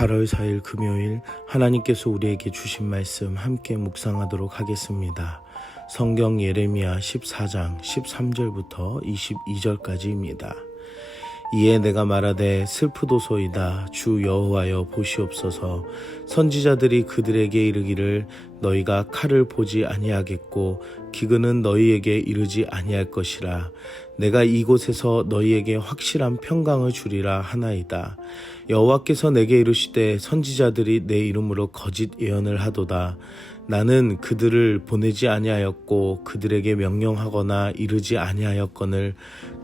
8월 4일 금요일 하나님께서 우리에게 주신 말씀 함께 묵상하도록 하겠습니다. 성경 예레미야 14장 13절부터 22절까지입니다. 이에 내가 말하되 슬프도소이다. 주 여호와여 보시옵소서. 선지자들이 그들에게 이르기를 너희가 칼을 보지 아니하겠고 기근은 너희에게 이르지 아니할 것이라. 내가 이곳에서 너희에게 확실한 평강을 주리라 하나이다. 여호와께서 내게 이르시되 선지자들이 내 이름으로 거짓 예언을 하도다. 나는 그들을 보내지 아니하였고 그들에게 명령하거나 이르지 아니하였거늘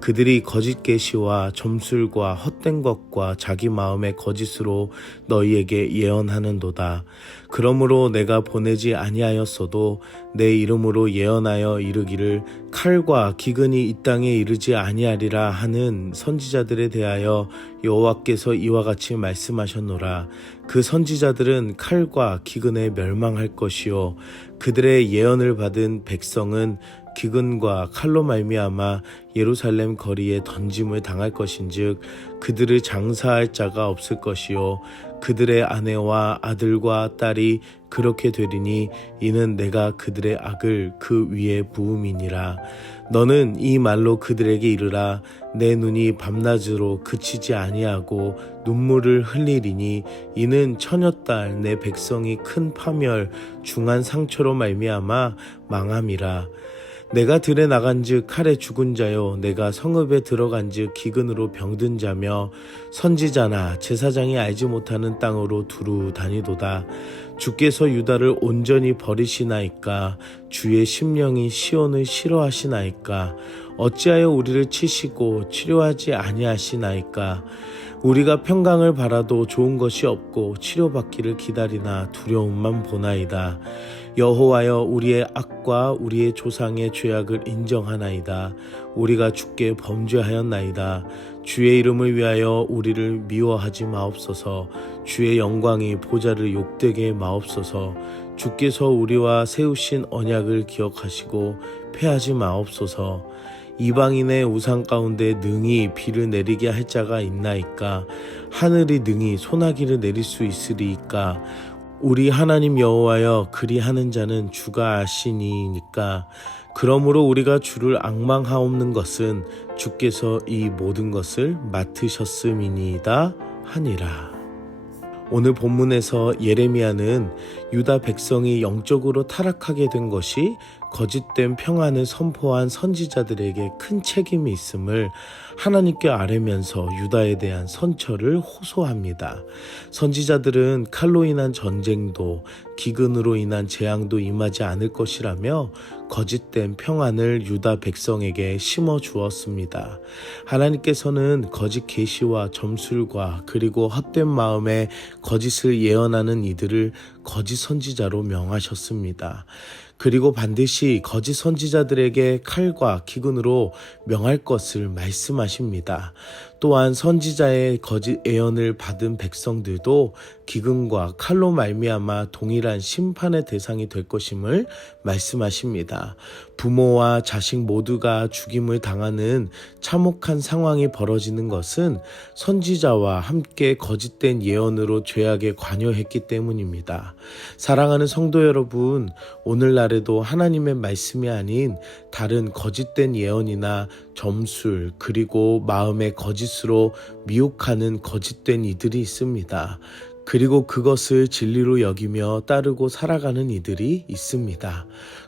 그들이 거짓 계시와 점술과 헛된 것과 자기 마음의 거짓으로 너희에게 예언하는도다. 그러므로 내가 보내지 아니하였어도 내 이름으로 예언하여 이르기를 칼과 기근이 이 땅에 이르지 아니하리라 하는 선지자들에 대하여 여호와께서 이와 같이 말씀하셨노라. 그 선지자들은 칼과 기근에 멸망할 것이요 그들의 예언을 받은 백성은 기근과 칼로 말미암아 예루살렘 거리에 던짐을 당할 것인즉 그들을 장사할 자가 없을 것이요 그들의 아내와 아들과 딸이 그렇게 되리니 이는 내가 그들의 악을 그 위에 부음이니라. 너는 이 말로 그들에게 이르라. 내 눈이 밤낮으로 그치지 아니하고 눈물을 흘리리니 이는 처녀딸 내 백성이 큰 파멸 중한 상처로 말미암아 망함이라. 내가 들에 나간즉 칼에 죽은 자요 내가 성읍에 들어간즉 기근으로 병든 자며 선지자나 제사장이 알지 못하는 땅으로 두루 다니도다. 주께서 유다를 온전히 버리시나이까 주의 심령이 시온을 싫어하시나이까 어찌하여 우리를 치시고 치료하지 아니하시나이까 우리가 평강을 바라도 좋은 것이 없고 치료받기를 기다리나 두려움만 보나이다. 여호와여 우리의 악과 우리의 조상의 죄악을 인정하나이다. 우리가 주께 범죄하였나이다. 주의 이름을 위하여 우리를 미워하지 마옵소서. 주의 영광이 보좌를 욕되게 마옵소서. 주께서 우리와 세우신 언약을 기억하시고 패하지 마옵소서. 이방인의 우상 가운데 능히 비를 내리게 할 자가 있나이까? 하늘이 능히 소나기를 내릴 수 있으리이까? 우리 하나님 여호와여 그리하는 자는 주가 아시니이까. 그러므로 우리가 주를 앙망하옵는 것은 주께서 이 모든 것을 맡으셨음이니이다 하니라. 오늘 본문에서 예레미야는 유다 백성이 영적으로 타락하게 된 것이 거짓된 평안을 선포한 선지자들에게 큰 책임이 있음을 하나님께 아뢰면서 유다에 대한 선처를 호소합니다. 선지자들은 칼로 인한 전쟁도 기근으로 인한 재앙도 임하지 않을 것이라며 거짓된 평안을 유다 백성에게 심어 주었습니다. 하나님께서는 거짓 계시와 점술과 그리고 헛된 마음에 거짓을 예언하는 이들을 거짓 선지자로 명하셨습니다. 그리고 반드시 거짓 선지자들에게 칼과 기근으로 명할 것을 말씀하십니다. 또한 선지자의 거짓 예언을 받은 백성들도 기근과 칼로 말미암아 동일한 심판의 대상이 될 것임을 말씀하십니다. 부모와 자식 모두가 죽임을 당하는 참혹한 상황이 벌어지는 것은 선지자와 함께 거짓된 예언으로 죄악에 관여했기 때문입니다. 사랑하는 성도 여러분, 오늘날에도 하나님의 말씀이 아닌 다른 거짓된 예언이나 점술 그리고 마음의 거짓으로 미혹하는 거짓된 이들이 있습니다. 그리고 그것을 진리로 여기며 따르고 살아가는 이들이 있습니다.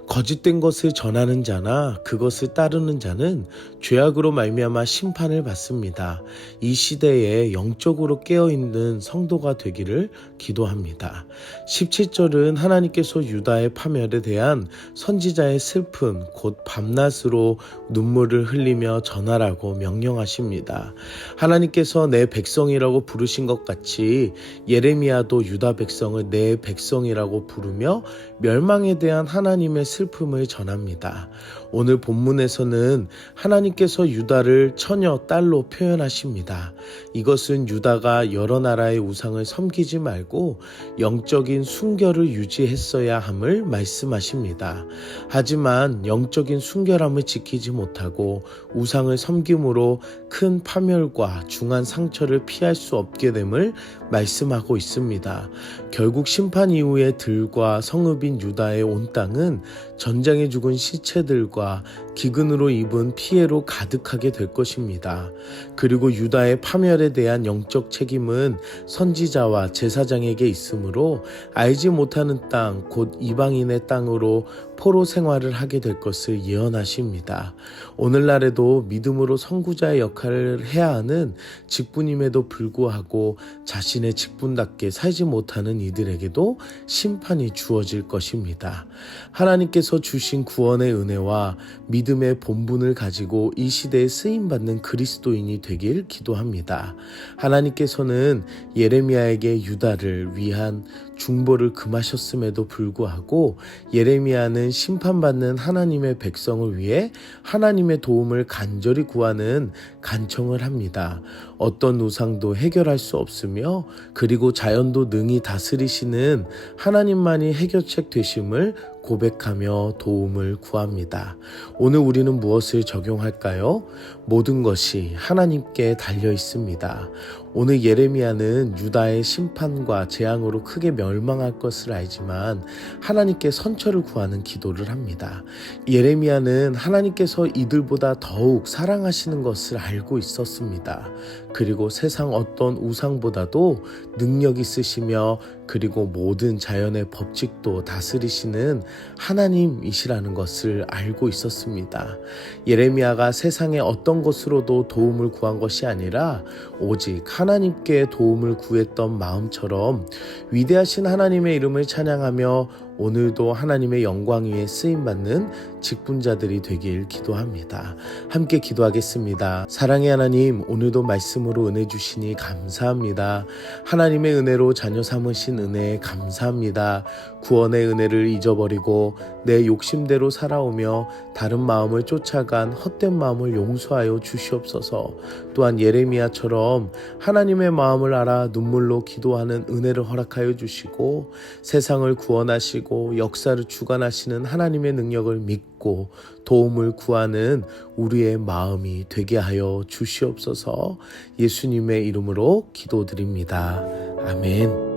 거짓된 것을 전하는 자나 그것을 따르는 자는 죄악으로 말미암아 심판을 받습니다. 이 시대에 영적으로 깨어있는 성도가 되기를 기도합니다. 17절은 하나님께서 유다의 파멸에 대한 선지자의 슬픔 곧 밤낮으로 눈물을 흘리며 전하라고 명령하십니다. 하나님께서 내 백성이라고 부르신 것 같이 예레미야도 유다 백성을 내 백성이라고 부르며 멸망에 대한 하나님의 슬픔을 전합니다. 오늘 본문에서는 하나님께서 유다를 처녀 딸로 표현하십니다. 이것은 유다가 여러 나라의 우상을 섬기지 말고 영적인 순결을 유지했어야 함을 말씀하십니다. 하지만 영적인 순결함을 지키지 못하고 우상을 섬김으로 큰 파멸과 중한 상처를 피할 수 없게 됨을 말씀하고 있습니다. 결국 심판 이후에 들과 성읍인 유다의 온 땅은 전장에 죽은 시체들과 기근으로 입은 피해로 가득하게 될 것입니다. 그리고 유다의 파멸에 대한 영적 책임은 선지자와 제사장에게 있으므로 알지 못하는 땅, 곧 이방인의 땅으로 포로 생활을 하게 될 것을 예언하십니다. 오늘날에도 믿음으로 선구자의 역할을 해야 하는 직분임에도 불구하고 자신의 직분답게 살지 못하는 이들에게도 심판이 주어질 것입니다. 하나님께서 주신 구원의 은혜와 믿음의 본분을 가지고 이 시대에 쓰임받는 그리스도인이 되길 기도합니다. 하나님께서는 예레미야에게 유다를 위한 중보를 금하셨음에도 불구하고 예레미야는 심판받는 하나님의 백성을 위해 하나님의 도움을 간절히 구하는 간청을 합니다. 어떤 우상도 해결할 수 없으며 그리고 자연도 능히 다스리시는 하나님만이 해결책 되심을 고백하며 도움을 구합니다. 오늘 우리는 무엇을 적용할까요? 모든 것이 하나님께 달려 있습니다. 오늘 예레미야는 유다의 심판과 재앙으로 크게 멸망할 것을 알지만 하나님께 선처를 구하는 기도를 합니다. 예레미야는 하나님께서 이들보다 더욱 사랑하시는 것을 알고 있었습니다. 그리고 세상 어떤 우상보다도 능력 있으시며 그리고 모든 자연의 법칙도 다스리시는 하나님이시라는 것을 알고 있었습니다. 예레미야가 세상의 어떤 것으로도 도움을 구한 것이 아니라 오직 하나님께 도움을 구했던 마음처럼 위대하신 하나님의 이름을 찬양하며 오늘도 하나님의 영광 위에 쓰임받는 직분자들이 되길 기도합니다. 함께 기도하겠습니다. 사랑의 하나님, 오늘도 말씀으로 은혜 주시니 감사합니다. 하나님의 은혜로 자녀 삼으신 은혜에 감사합니다. 구원의 은혜를 잊어버리고 내 욕심대로 살아오며 다른 마음을 쫓아간 헛된 마음을 용서하여 주시옵소서. 또한 예레미야처럼 하나님의 마음을 알아 눈물로 기도하는 은혜를 허락하여 주시고 세상을 구원하시고 역사를 주관하시는 하나님의 능력을 믿고 도움을 구하는 우리의 마음이 되게 하여 주시옵소서. 예수님의 이름으로 기도드립니다. 아멘.